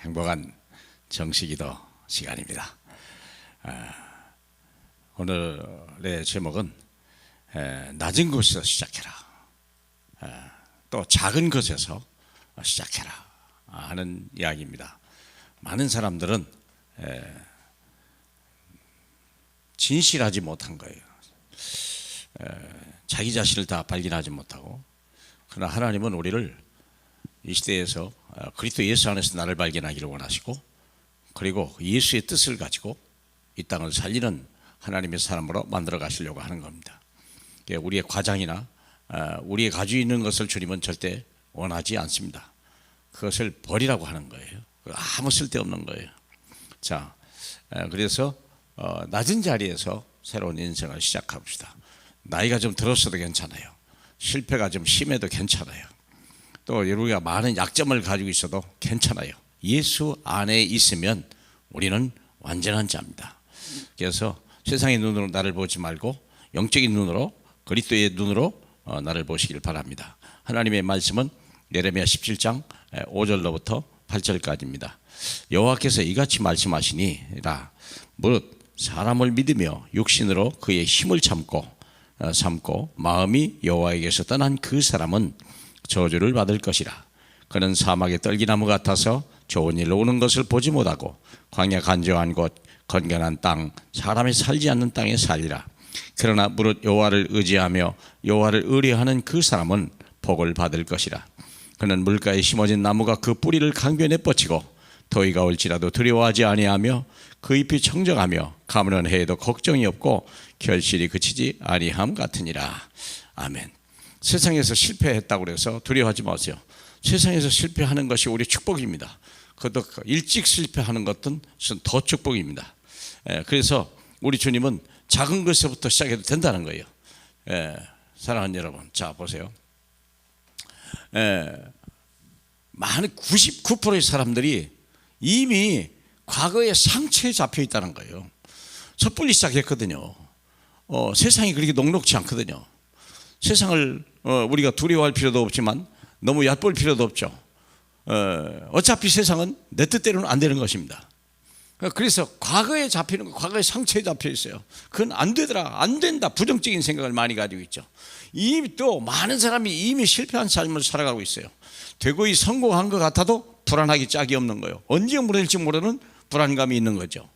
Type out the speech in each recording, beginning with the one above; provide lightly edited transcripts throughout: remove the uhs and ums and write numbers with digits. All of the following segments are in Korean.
행복한 정식기도 시간입니다. 오늘의 제목은 낮은 곳에서 시작해라, 또 작은 것에서 시작해라 하는 이야기입니다. 많은 사람들은 진실하지 못한 거예요. 자기 자신을 다 발견하지 못하고, 그러나 하나님은 우리를 이 시대에서 그리스도 예수 안에서 나를 발견하기를 원하시고, 그리고 예수의 뜻을 가지고 이 땅을 살리는 하나님의 사람으로 만들어 가시려고 하는 겁니다. 우리의 과장이나 우리의 가지고 있는 것을 주님은 절대 원하지 않습니다. 그것을 버리라고 하는 거예요. 아무 쓸데없는 거예요. 자, 그래서 낮은 자리에서 새로운 인생을 시작합시다. 나이가 좀 들었어도 괜찮아요. 실패가 좀 심해도 괜찮아요. 또 우리가 많은 약점을 가지고 있어도 괜찮아요. 예수 안에 있으면 우리는 완전한 자입니다. 그래서 세상의 눈으로 나를 보지 말고 영적인 눈으로, 그리스도의 눈으로 나를 보시길 바랍니다. 하나님의 말씀은 예레미야 17장 5절로부터 8절까지입니다. 여호와께서 이같이 말씀하시니라. 무릇 사람을 믿으며 육신으로 그의 힘을 삼고 마음이 여호와에게서 떠난 그 사람은 저주를 받을 것이라. 그는 사막의 떨기나무 같아서 좋은 일로 오는 것을 보지 못하고 광야 간조한 곳, 건건한 땅, 사람이 살지 않는 땅에 살리라. 그러나 무릇 여호와를 의지하며 여호와를 의뢰하는 그 사람은 복을 받을 것이라. 그는 물가에 심어진 나무가 그 뿌리를 강변에 뻗치고 더위가 올지라도 두려워하지 아니하며 그 잎이 청정하며 가무는 해에도 걱정이 없고 결실이 그치지 아니함 같으니라. 아멘. 세상에서 실패했다고 해서 두려워하지 마세요. 세상에서 실패하는 것이 우리 축복입니다. 그것도 일찍 실패하는 것은 더 축복입니다. 그래서 우리 주님은 작은 것에서부터 시작해도 된다는 거예요. 사랑하는 여러분, 자 보세요. 많은 99%의 사람들이 이미 과거의 상처에 잡혀 있다는 거예요. 섣불리 시작했거든요. 세상이 그렇게 녹록지 않거든요. 세상을 우리가 두려워할 필요도 없지만 너무 얕볼 필요도 없죠. 어차피 세상은 내 뜻대로는 안 되는 것입니다. 그래서 과거에 잡히는 거, 과거의 상처에 잡혀 있어요. 그건 안 되더라, 안 된다, 부정적인 생각을 많이 가지고 있죠. 이미 또 많은 사람이 이미 실패한 삶을 살아가고 있어요. 되고 성공한 것 같아도 불안하기 짝이 없는 거예요. 언제 무너질지 모르는 불안감이 있는 거죠.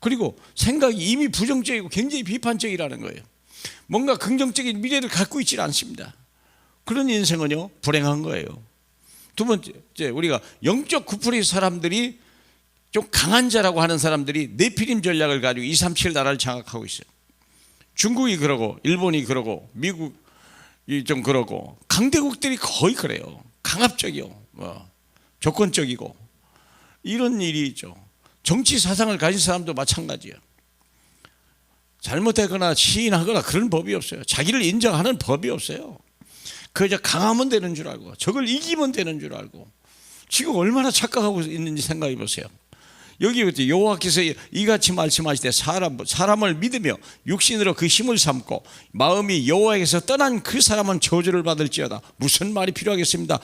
그리고 생각이 이미 부정적이고 굉장히 비판적이라는 거예요. 뭔가 긍정적인 미래를 갖고 있지 않습니다. 그런 인생은요, 불행한 거예요. 두 번째, 우리가 영적 9%의 사람들이 좀 강한 자라고 하는 사람들이 네피림 전략을 가지고 2, 3, 7 나라를 장악하고 있어요. 중국이 그러고 일본이 그러고 미국이 좀 그러고 강대국들이 거의 그래요. 강압적이요, 조건적이고 이런 일이 있죠. 정치 사상을 가진 사람도 마찬가지예요. 잘못하거나 시인하거나 그런 법이 없어요. 자기를 인정하는 법이 없어요. 그저 강하면 되는 줄 알고, 저걸 이기면 되는 줄 알고, 지금 얼마나 착각하고 있는지 생각해 보세요. 여기 여호와께서 이같이 말씀하시되 사람을 믿으며 육신으로 그 힘을 삼고 마음이 여호와에게서 떠난 그 사람은 저주를 받을지어다. 무슨 말이 필요하겠습니까?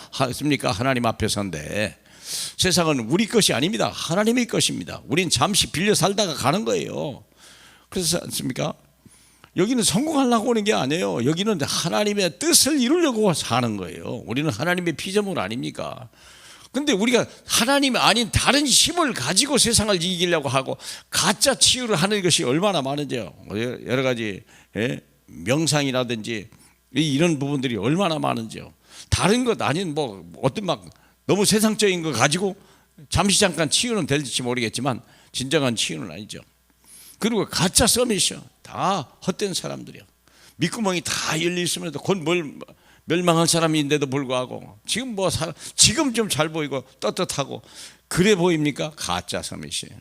하나님 앞에 선데 세상은 우리 것이 아닙니다. 하나님의 것입니다. 우린 잠시 빌려 살다가 가는 거예요. 그렇지 않습니까? 여기는 성공하려고 오는 게 아니에요. 여기는 하나님의 뜻을 이루려고 사는 거예요. 우리는 하나님의 피조물 아닙니까? 근데 우리가 하나님이 아닌 다른 힘을 가지고 세상을 이기려고 하고 가짜 치유를 하는 것이 얼마나 많은지요. 여러 가지 명상이라든지 이런 부분들이 얼마나 많은지요. 다른 것 아닌 어떤 너무 세상적인 거 가지고 잠시 잠깐 치유는 될지 모르겠지만 진정한 치유는 아니죠. 그리고 가짜 서밋이요. 다 헛된 사람들이요. 밑구멍이 다 열려 있으면서 곧 멸망할 사람인데도 불구하고 지금 좀 잘 보이고 떳떳하고 그래 보입니까? 가짜 서밋이에요.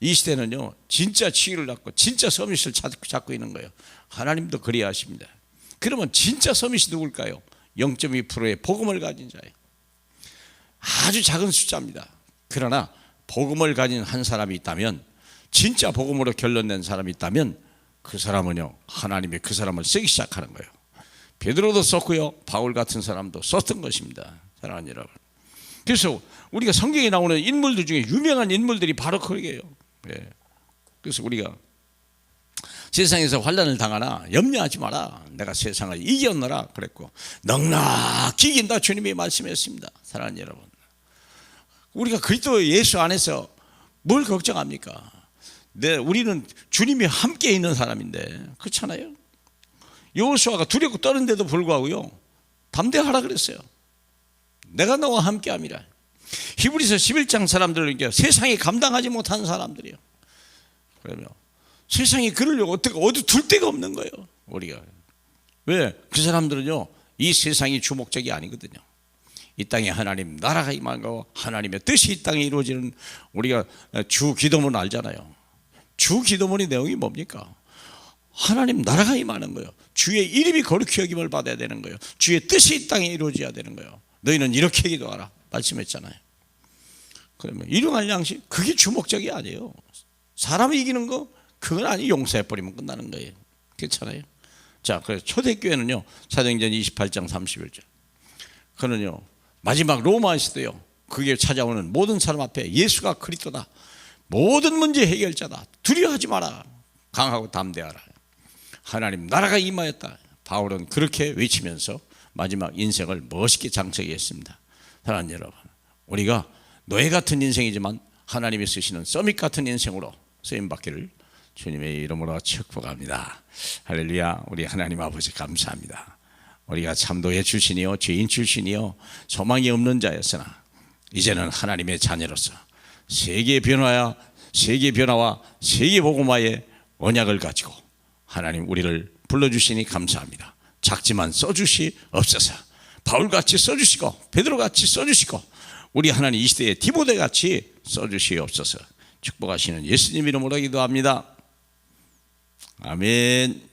이 시대는요, 진짜 치유를 갖고 진짜 서밋을 찾고 있는 거예요. 하나님도 그리야 하십니다. 그러면 진짜 서밋이 누굴까요? 0.2%의 복음을 가진 자예요. 아주 작은 숫자입니다. 그러나 복음을 가진 한 사람이 있다면, 진짜 복음으로 결론낸 사람이 있다면 그 사람은요, 하나님이 그 사람을 쓰기 시작하는 거예요. 베드로도 썼고요, 바울 같은 사람도 썼던 것입니다. 사랑하는 여러분, 그래서 우리가 성경에 나오는 인물들 중에 유명한 인물들이 바로 그러게요. 예. 그래서 우리가 세상에서 환난을 당하나 염려하지 마라. 내가 세상을 이겼노라 그랬고 넉넉히 이긴다 주님이 말씀했습니다. 사랑하는 여러분, 우리가 그리스도 예수 안에서 뭘 걱정합니까? 우리는 주님이 함께 있는 사람인데, 그렇잖아요. 여호수아가 두렵고 떠는데도 불구하고요 담대하라 그랬어요. 내가 너와 함께함이라. 히브리서 11장 사람들은 세상이 감당하지 못하는 사람들이에요. 그러면 세상이 그러려고 어디 둘 데가 없는 거예요. 우리가 왜? 그 사람들은요 이 세상이 주목적이 아니거든요. 이 땅에 하나님 나라가 임하고 하나님의 뜻이 이 땅에 이루어지는, 우리가 주 기도문 알잖아요. 주 기도문의 내용이 뭡니까? 하나님 나라가 임하는 거예요. 주의 이름이 거룩히 여김을 받아야 되는 거예요. 주의 뜻이 이 땅에 이루어져야 되는 거예요. 너희는 이렇게 기도하라 말씀했잖아요. 그러면 일용할 양식, 그게 주목적이 아니에요. 사람이 이기는 거 그건 아니, 용서해버리면 끝나는 거예요. 그렇잖아요. 자, 그래서 초대교회는요 사도행전 28장 31절, 그는요 마지막 로마 시대요 그게 찾아오는 모든 사람 앞에 예수가 그리스도다, 모든 문제 해결자다, 두려워하지 마라, 강하고 담대하라, 하나님 나라가 임하였다. 바울은 그렇게 외치면서 마지막 인생을 멋있게 장착했습니다. 사랑하는 여러분, 우리가 노예 같은 인생이지만 하나님이 쓰시는 서밋 같은 인생으로 쓰임받기를 주님의 이름으로 축복합니다. 할렐루야. 우리 하나님 아버지 감사합니다. 우리가 참 노예 출신이요 죄인 출신이요 소망이 없는 자였으나 이제는 하나님의 자녀로서 세계 변화와 세계 복음화의 언약을 가지고 하나님 우리를 불러주시니 감사합니다. 작지만 써주시옵소서. 바울같이 써주시고 베드로같이 써주시고 우리 하나님 이 시대에 디모데같이 써주시옵소서. 축복하시는 예수님 이름으로 기도합니다. 아멘.